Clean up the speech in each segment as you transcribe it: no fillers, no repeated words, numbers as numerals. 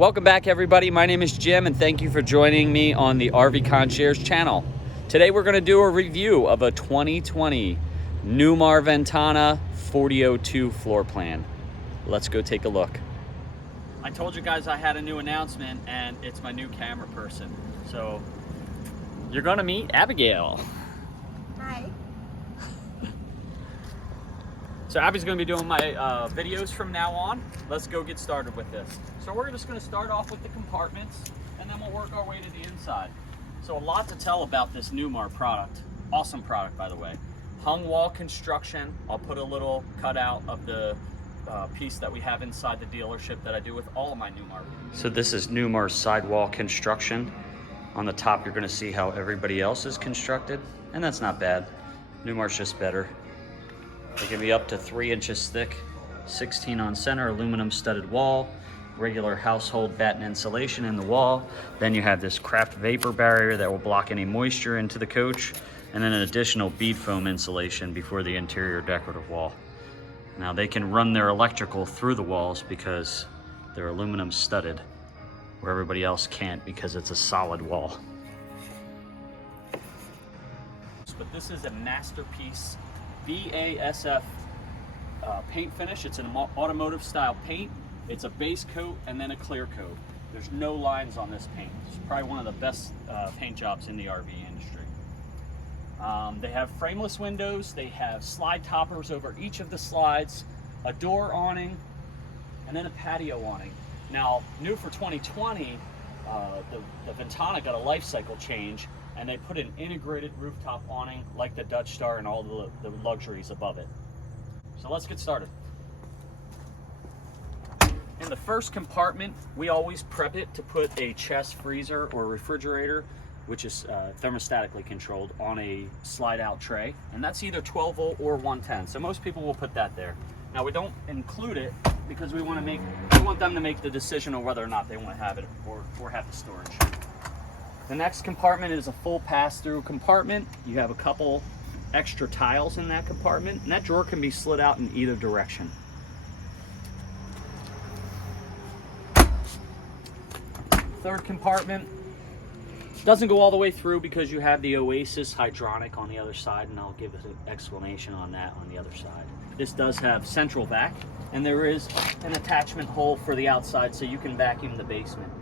Welcome back, everybody. My name is Jim, and thank you for joining me on the RV Concierge channel. Today we're going to do a review of a 2020 Newmar Ventana 4002 floor plan. Let's go take a look. I told you guys I had a new announcement, and it's my new camera person. So you're going to meet Abigail. Hi. So Abby's going to be doing my videos from now on. Let's go get started with this. So we're just going to start off with the compartments, and then we'll work our way to the inside. So a lot to tell about this Newmar product. Awesome product, by the way. Hung wall construction. I'll put a little cutout of the piece that we have inside the dealership that I do with all of my Newmar. So this is Newmar's sidewall construction. On the top, you're going to see how everybody else is constructed, and that's not bad. Newmar's just better. They can be up to 3 inches thick, 16 on center, aluminum studded wall, regular household batten insulation in the wall. Then you have this craft vapor barrier that will block any moisture into the coach, and then an additional bead foam insulation before the interior decorative wall. Now they can run their electrical through the walls because they're aluminum studded, where everybody else can't because it's a solid wall. But this is a masterpiece BASF paint finish. It's an automotive style paint. It's a base coat and then a clear coat. There's no lines on this paint. It's probably one of the best paint jobs in the RV industry. They have frameless windows. They have slide toppers over each of the slides, a door awning, and then a patio awning. Now, new for 2020, the Ventana got a life cycle change, and they put an integrated rooftop awning like the Dutch Star and all the luxuries above it. So let's get started. In the first compartment, we always prep it to put a chest freezer or refrigerator, which is thermostatically controlled, on a slide out tray. And that's either 12 volt or 110. So most people will put that there. Now we don't include it because we want them to make the decision on whether or not they want to have it or have the storage. The next compartment is a full pass-through compartment. You have a couple extra tiles in that compartment, and that drawer can be slid out in either direction. Third compartment doesn't go all the way through because you have the Oasis hydronic on the other side, and I'll give an explanation on that on the other side. This does have central vac, and there is an attachment hole for the outside so you can vacuum the basement.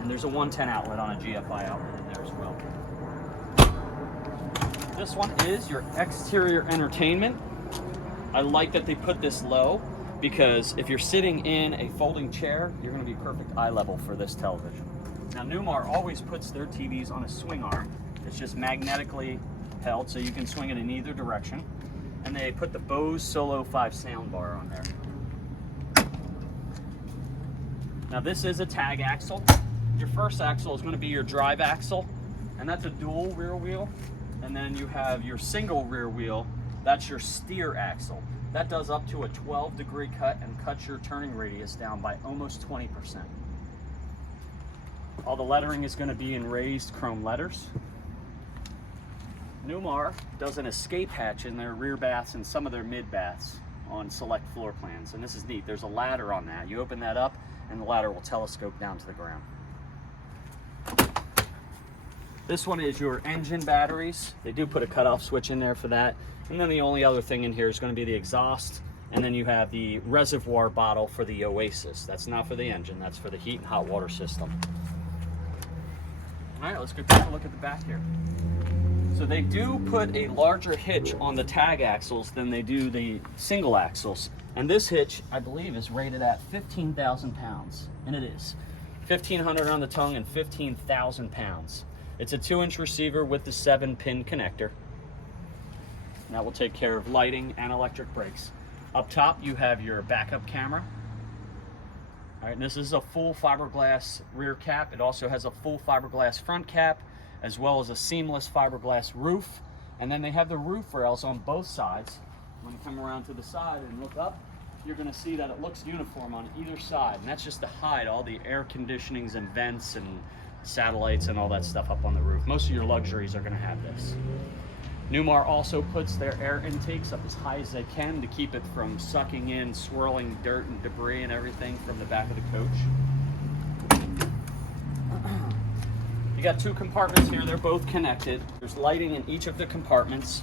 And there's a 110 outlet on a GFI outlet in there as well. This one is your exterior entertainment. I like that they put this low because if you're sitting in a folding chair, you're going to be perfect eye level for this television. Now, Newmar always puts their TVs on a swing arm. It's just magnetically held so you can swing it in either direction. And they put the Bose Solo 5 soundbar on there. Now, this is a tag axle. Your first axle is going to be your drive axle, and that's a dual rear wheel. And then you have your single rear wheel, that's your steer axle. That does up to a 12-degree cut and cuts your turning radius down by almost 20%. All the lettering is going to be in raised chrome letters. Newmar does an escape hatch in their rear baths and some of their mid baths on select floor plans, and this is neat. There's a ladder on that. You open that up, and the ladder will telescope down to the ground. This one is your engine batteries. They do put a cutoff switch in there for that. And then the only other thing in here is going to be the exhaust. And then you have the reservoir bottle for the Oasis. That's not for the engine, that's for the heat and hot water system. All right, let's go take a look at the back here. So they do put a larger hitch on the tag axles than they do the single axles. And this hitch, I believe, is rated at 15,000 pounds. And it is. 1,500 on the tongue and 15,000 pounds. It's a 2-inch receiver with the 7-pin connector. And that will take care of lighting and electric brakes. Up top, you have your backup camera. All right, and this is a full fiberglass rear cap. It also has a full fiberglass front cap, as well as a seamless fiberglass roof. And then they have the roof rails on both sides. When you come around to the side and look up, you're going to see that it looks uniform on either side. And that's just to hide all the air conditionings and vents and satellites and all that stuff up on the roof. Most of your luxuries are going to have this. Newmar also puts their air intakes up as high as they can to keep it from sucking in swirling dirt and debris and everything from the back of the coach. You got two compartments here, they're both connected. There's lighting in each of the compartments.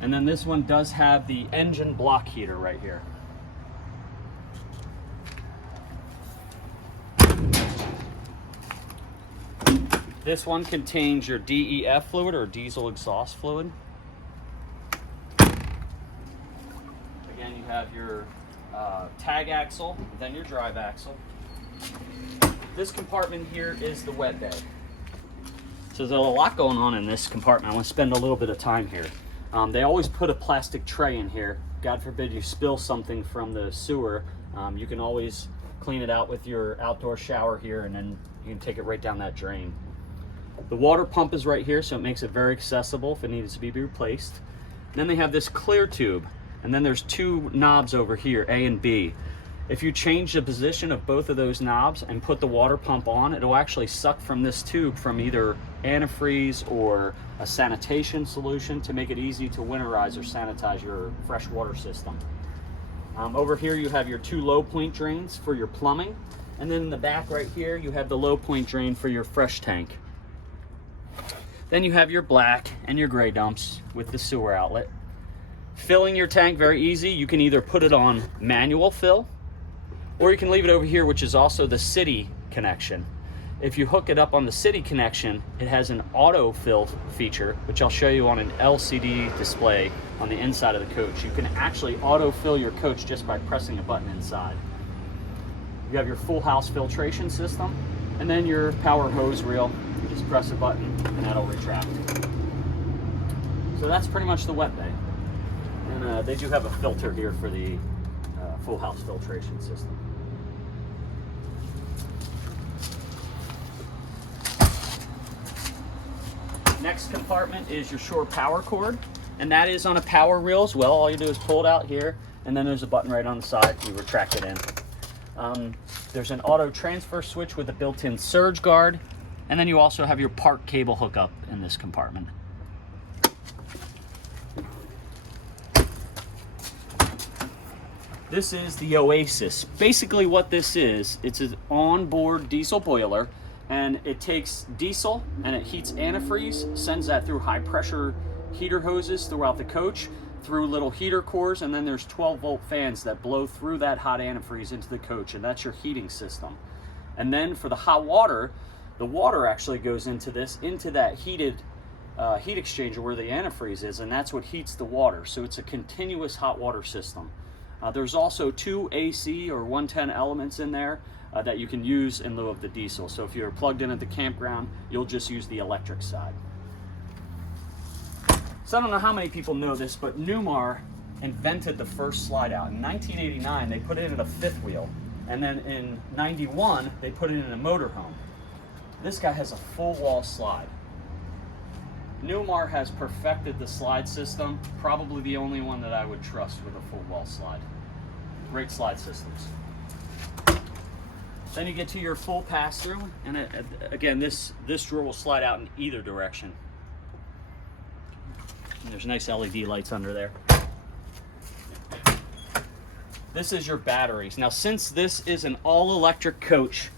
And then this one does have the engine block heater right here. This one contains your DEF fluid, or diesel exhaust fluid. Again, you have your tag axle, then your drive axle. This compartment here is the wet bay. So there's a lot going on in this compartment. I want to spend a little bit of time here. They always put a plastic tray in here. God forbid you spill something from the sewer. You can always clean it out with your outdoor shower here, and then you can take it right down that drain. The water pump is right here, so it makes it very accessible if it needs to be replaced. Then they have this clear tube, and then there's two knobs over here, A and B. If you change the position of both of those knobs and put the water pump on, it'll actually suck from this tube from either antifreeze or a sanitation solution to make it easy to winterize or sanitize your fresh water system. Over here you have your two low point drains for your plumbing, and then in the back right here you have the low point drain for your fresh tank. Then you have your black and your gray dumps with the sewer outlet. Filling your tank, very easy. You can either put it on manual fill, or you can leave it over here, which is also the city connection. If you hook it up on the city connection, it has an auto fill feature, which I'll show you on an LCD display on the inside of the coach. You can actually auto fill your coach just by pressing a button inside. You have your full house filtration system, and then your power hose reel. You just press a button and that'll retract. So that's pretty much the wet bay. And they do have a filter here for the full house filtration system. Next compartment is your shore power cord, and that is on a power reel as well. All you do is pull it out here, and then there's a button right on the side. You retract it in. There's an auto transfer switch with a built-in surge guard, and then you also have your park cable hookup in this compartment. This is the Oasis. Basically what this is, it's an onboard diesel boiler, and it takes diesel and it heats antifreeze, sends that through high pressure heater hoses throughout the coach, through little heater cores, and then there's 12-volt fans that blow through that hot antifreeze into the coach, and that's your heating system. And then for the hot water, the water actually goes into that heated heat exchanger where the antifreeze is, and that's what heats the water. So it's a continuous hot water system. There's also two AC or 110 elements in there that you can use in lieu of the diesel. So if you're plugged in at the campground, you'll just use the electric side. So I don't know how many people know this, but Newmar invented the first slide out. In 1989, they put it in a fifth wheel. And then in 91, they put it in a motorhome. This guy has a full wall slide. Newmar has perfected the slide system, probably the only one that I would trust with a full wall slide. Great slide systems. Then you get to your full pass-through, and again, this drawer will slide out in either direction. And there's nice LED lights under there. This is your batteries. Now, since this is an all-electric coach,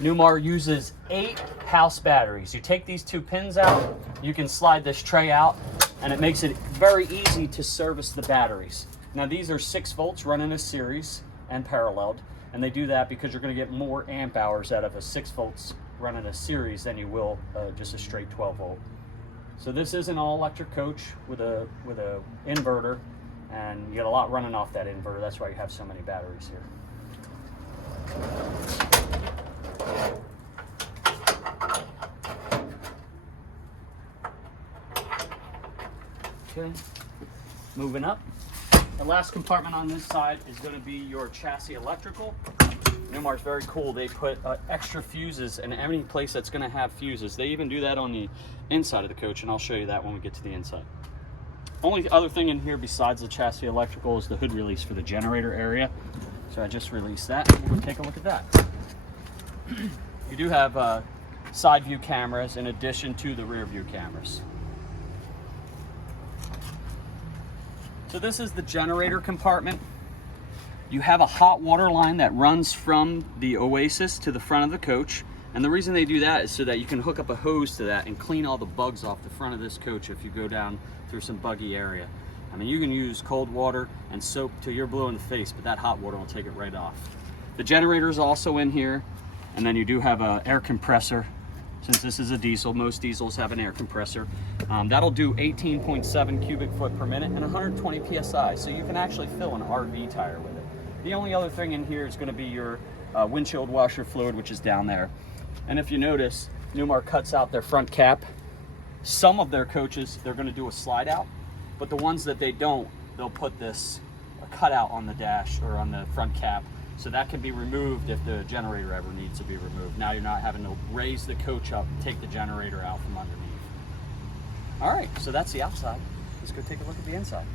Newmar uses 8 house batteries. You take these 2 pins out, you can slide this tray out, and it makes it very easy to service the batteries. Now these are 6 volts running a series and paralleled, and they do that because you're going to get more amp hours out of a 6 volts running a series than you will just a straight 12 volt. So this is an all electric coach with a inverter, and you get a lot running off that inverter. That's why you have so many batteries here. Okay, moving up. The last compartment on this side is going to be your chassis electrical. Newmar's very cool. They put extra fuses in any place that's going to have fuses. They even do that on the inside of the coach, and I'll show you that when we get to the inside. Only other thing in here besides the chassis electrical is the hood release for the generator area. So I just released that. We'll take a look at that. You do have side view cameras in addition to the rear view cameras. So this is the generator compartment. You have a hot water line that runs from the Oasis to the front of the coach. And the reason they do that is so that you can hook up a hose to that and clean all the bugs off the front of this coach if you go down through some buggy area. I mean, you can use cold water and soap till you're blue in the face, but that hot water will take it right off. The generator is also in here, and then you do have an air compressor. Since this is a diesel, most diesels have an air compressor. That'll do 18.7 cubic foot per minute and 120 PSI, so you can actually fill an RV tire with it. The only other thing in here is going to be your windshield washer fluid, which is down there. And if you notice, Newmar cuts out their front cap. Some of their coaches, they're going to do a slide out, but the ones that they don't, they'll put this cutout on the dash or on the front cap, so that can be removed if the generator ever needs to be removed. Now you're not having to raise the coach up and take the generator out from underneath. All right, so that's the outside. Let's go take a look at the inside.